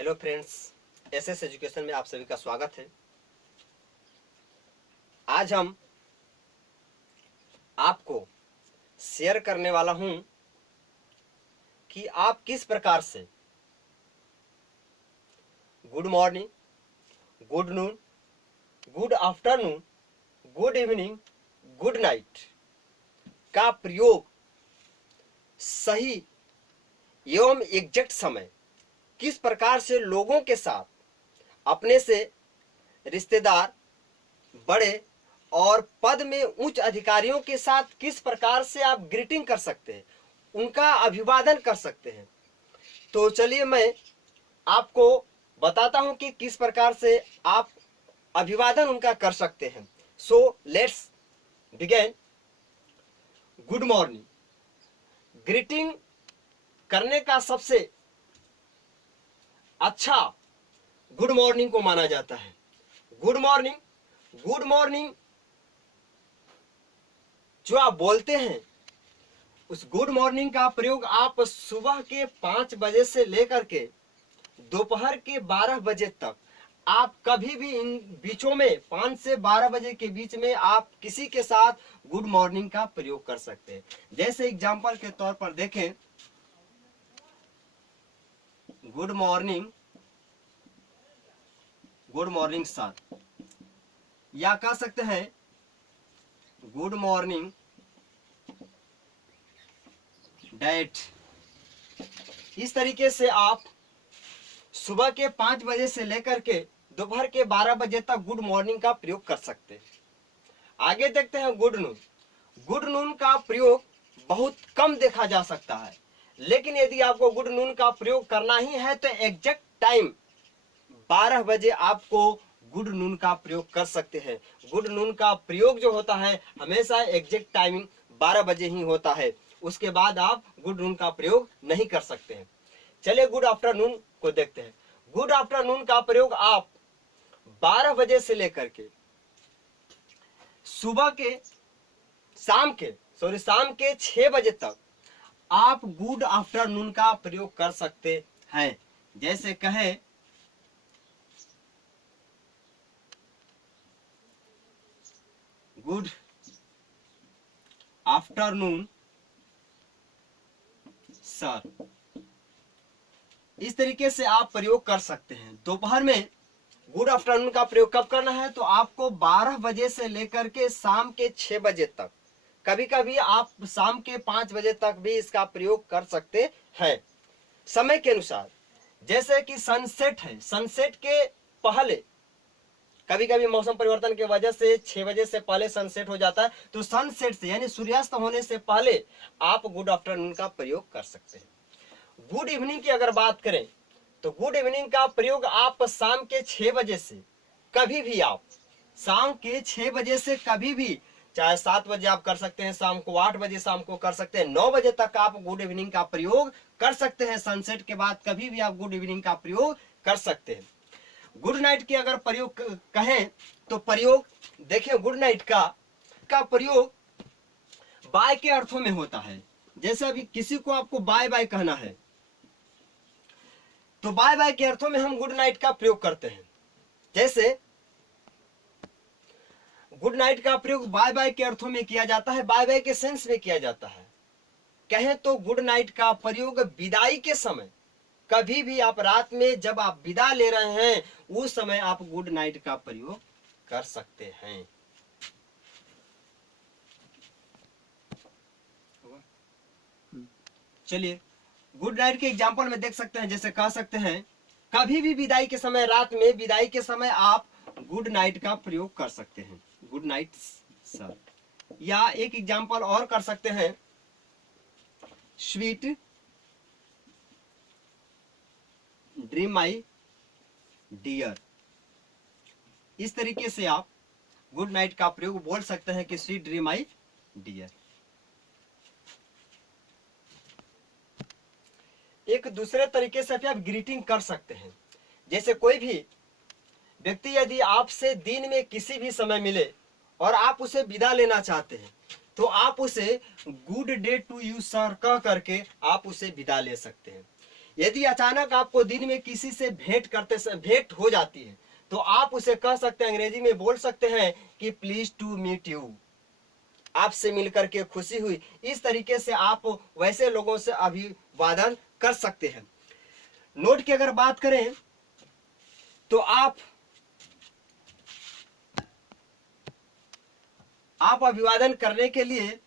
Hello friends, SS education में आप सभी का स्वागत है। आज हम आपको शेयर करने वाला हूं कि आप किस प्रकार से good morning, good noon, good afternoon, good evening, good night का प्रयोग सही एवं एग्जैक्ट समय किस प्रकार से लोगों के साथ, अपने से रिश्तेदार, बड़े और पद में उच्च अधिकारियों के साथ किस प्रकार से आप ग्रीटिंग कर सकते हैं, उनका अभिवादन कर सकते हैं। तो चलिए मैं आपको बताता हूं कि किस प्रकार से आप अभिवादन उनका कर सकते हैं। So let's begin. Good morning greeting करने का सबसे अच्छा गुड मॉर्निंग को माना जाता है। गुड मॉर्निंग, गुड मॉर्निंग जो आप बोलते हैं, उस गुड मॉर्निंग का प्रयोग आप सुबह के 5 बजे से लेकर के दोपहर के 12 बजे तक, आप कभी भी इन बीचों में 5 से 12 बजे के बीच में आप किसी के साथ गुड मॉर्निंग का प्रयोग कर सकते हैं। जैसे एग्जांपल के तौर पर देखें, good morning, good morning sir, या कह सकते हैं गुड मॉर्निंग डैड। इस तरीके से आप सुबह के 5 बजे से लेकर के दोपहर के 12 बजे तक गुड मॉर्निंग का प्रयोग कर सकते हैं। आगे देखते हैं गुड नून। गुड नून का प्रयोग बहुत कम देखा जा सकता है, लेकिन यदि आपको गुड नून का प्रयोग करना ही है तो एग्जैक्ट टाइम 12 बजे आपको गुड नून का प्रयोग कर सकते हैं। गुड नून का प्रयोग जो होता है हमेशा एग्जैक्ट टाइमिंग 12 बजे ही होता है, उसके बाद आप गुड नून का प्रयोग नहीं कर सकते हैं। चलिए गुड आफ्टरनून को देखते हैं। गुड आफ्टरनून का प्रयोग आप 12 बजे से लेकर के सुबह के शाम के 6 बजे तक आप गुड आफ्टरनून का प्रयोग कर सकते हैं। जैसे कहें गुड आफ्टरनून सर, इस तरीके से आप प्रयोग कर सकते हैं। दोपहर में गुड आफ्टरनून का प्रयोग कब करना है तो आपको 12 बजे से लेकर के शाम के 6 बजे तक, कभी कभी आप शाम के 5 बजे तक भी इसका प्रयोग कर सकते हैं समय के अनुसार। जैसे कि सनसेट है, सनसेट के पहले कभी कभी मौसम परिवर्तन की वजह से 6 बजे से पहले सनसेट हो जाता है, तो सनसेट से यानी सूर्यास्त होने से पहले आप गुड आफ्टरनून का प्रयोग कर सकते हैं। गुड इवनिंग की अगर बात करें तो गुड इवनिंग का प्रयोग आप शाम के 6 बजे से कभी भी, आप शाम के 6 बजे से कभी भी, चाहे 7 बजे आप कर सकते हैं, शाम को 8 बजे शाम को कर सकते हैं, 9 बजे तक आप गुड इवनिंग का प्रयोग कर सकते हैं। सनसेट के बाद कभी भी आप गुड इवनिंग का प्रयोग कर सकते हैं। गुड नाइट की अगर प्रयोग कहें तो प्रयोग देखिए, गुड नाइट का प्रयोग बाय के अर्थों में होता है। जैसे अभी किसी को आपको बाय बाय कहना है तो बाय बाय के अर्थों में हम गुड नाइट का प्रयोग करते हैं। जैसे गुड नाइट का प्रयोग बाय बाय के अर्थों में किया जाता है, बाय बाय के सेंस में किया जाता है। कहें तो गुड नाइट का प्रयोग विदाई के समय, कभी भी आप रात में जब आप विदा ले रहे हैं उस समय आप गुड नाइट का प्रयोग कर सकते हैं। चलिए गुड नाइट के एग्जांपल में देख सकते हैं। जैसे कह सकते हैं कभी भी विदाई के समय, रात में विदाई के समय आप गुड नाइट का प्रयोग कर सकते हैं, गुड नाइट सर। या एक एग्जांपल और कर सकते हैं, स्वीट ड्रीम माई डियर। इस तरीके से आप गुड नाइट का प्रयोग बोल सकते हैं कि स्वीट ड्रीम माई डियर। एक दूसरे तरीके से भी आप ग्रीटिंग कर सकते हैं। जैसे कोई भी व्यक्ति यदि आपसे दिन में किसी भी समय मिले और आप उसे विदा लेना चाहते हैं तो आप उसे good day to you sir कह करके आप उसे विदा ले सकते हैं। यदि अचानक आपको दिन में किसी से भेंट हो जाती है तो आप उसे कह सकते हैं, अंग्रेजी में बोल सकते हैं कि प्लीज टू मीट यू, आपसे मिलकर के खुशी हुई। इस तरीके से आप वैसे लोगों से अभिवादन कर सकते हैं। नोट की अगर बात करें तो आप अभिवादन करने के लिए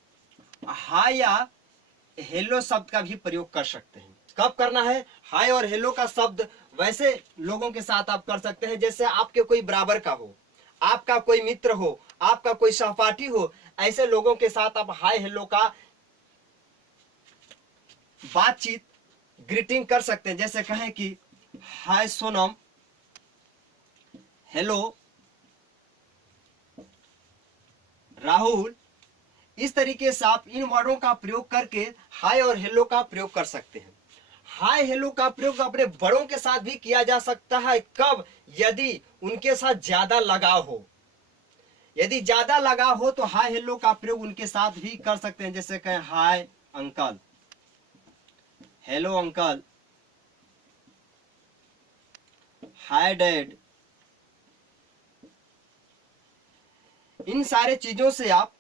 हाय या हेलो शब्द का भी प्रयोग कर सकते हैं। कब करना है? हाय और हेलो का शब्द वैसे लोगों के साथ आप कर सकते हैं जैसे आपके कोई बराबर का हो, आपका कोई मित्र हो, आपका कोई सहपाठी हो। ऐसे लोगों के साथ आप हाय हेलो का बातचीत ग्रीटिंग कर सकते हैं। जैसे कहें कि हाय सोनम, हेलो राहुल। इस तरीके से आप इन वर्डों का प्रयोग करके हाय और हेलो का प्रयोग कर सकते हैं। हाय हेलो का प्रयोग अपने बड़ों के साथ भी किया जा सकता है। कब? यदि उनके साथ ज्यादा लगाव हो। यदि ज्यादा लगाव हो तो हाय हेलो का प्रयोग उनके साथ भी कर सकते हैं। जैसे कहें hi uncle, hello uncle, hi dad. इन सारे चीजों से आप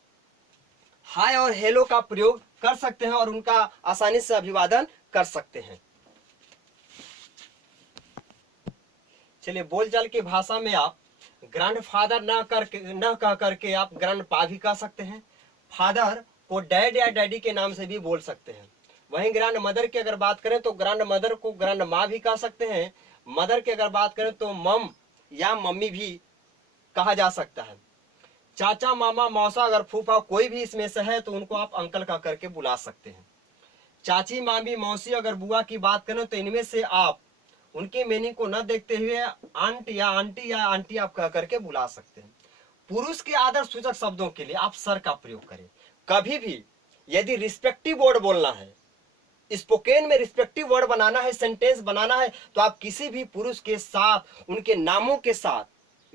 हाय और हेलो का प्रयोग कर सकते हैं और उनका आसानी से अभिवादन कर सकते हैं। चलिए, बोलचाल की भाषा में आप ग्रैंडफादर न कह करके आप ग्रैंडपा भी कह सकते हैं। फादर को डैड या डैडी के नाम से भी बोल सकते हैं। वहीं ग्रैंड मदर की अगर बात करें तो ग्रैंड मदर को ग्रैंड माँ भी कह सकते हैं। मदर की अगर बात करें तो मम या मम्मी भी कहा जा सकता है। चाचा, मामा, मौसा, अगर फूफा कोई भी इसमें से है तो उनको आप अंकल कह करके बुला सकते हैं। चाची, मामी, मौसी, अगर बुआ की बात करें तो इनमें से आप उनके मीनिंग को न देखते हुए आंट या आंटी आप कह करके बुला सकते हैं। पुरुष के आदर सूचक शब्दों के लिए आप सर का प्रयोग करें। कभी भी यदि रिस्पेक्टिव वर्ड बोलना है, स्पोकन में रिस्पेक्टिव वर्ड बनाना है, सेंटेंस बनाना है, तो आप किसी भी पुरुष के साथ उनके नामों के साथ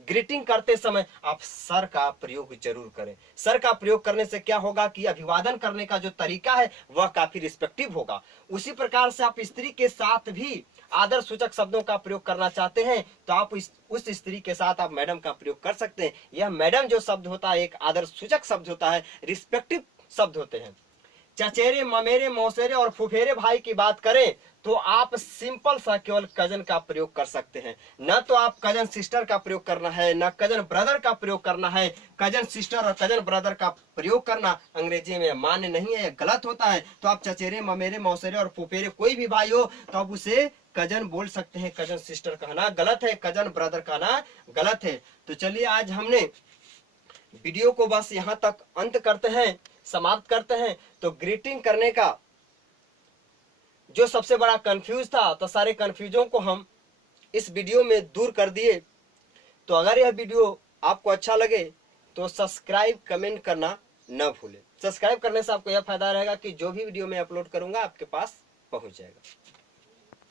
ग्रीटिंग करते समय आप सर का प्रयोग जरूर करें। सर का प्रयोग करने से क्या होगा कि अभिवादन करने का जो तरीका है वह काफी रिस्पेक्टिव होगा। उसी प्रकार से आप स्त्री के साथ भी आदर सूचक शब्दों का प्रयोग करना चाहते हैं तो आप उस स्त्री के साथ आप मैडम का प्रयोग कर सकते हैं। यह मैडम जो शब्द होता है एक आदर सूचक शब्द होता है, रिस्पेक्टिव शब्द होते हैं। चचेरे, ममेरे, मौसेरे और फुफेरे भाई की बात करें तो आप सिंपल सा केवल कजन का प्रयोग कर सकते हैं। न तो आप कजन सिस्टर का प्रयोग करना है, न कजन ब्रदर का प्रयोग करना है। कजन सिस्टर और कजन ब्रदर का प्रयोग करना अंग्रेजी में मान्य नहीं है, गलत होता है। तो आप चचेरे, ममेरे, मौसेरे और फुफेरे कोई भी भाई हो तो आप उसे कजन बोल सकते हैं। कजन सिस्टर कहना गलत है, कजन ब्रदर कहना गलत है। तो चलिए, आज हमने वीडियो को बस यहाँ तक अंत करते हैं, समाप्त करते हैं। तो ग्रीटिंग करने का जो सबसे बड़ा कंफ्यूज था, तो सारे कंफ्यूजों को हम इस वीडियो में दूर कर दिए। तो अगर यह वीडियो आपको अच्छा लगे तो सब्सक्राइब, कमेंट करना न भूलें। सब्सक्राइब करने से आपको यह फायदा रहेगा कि जो भी वीडियो मैं अपलोड करूंगा आपके पास पहुंच जाएगा।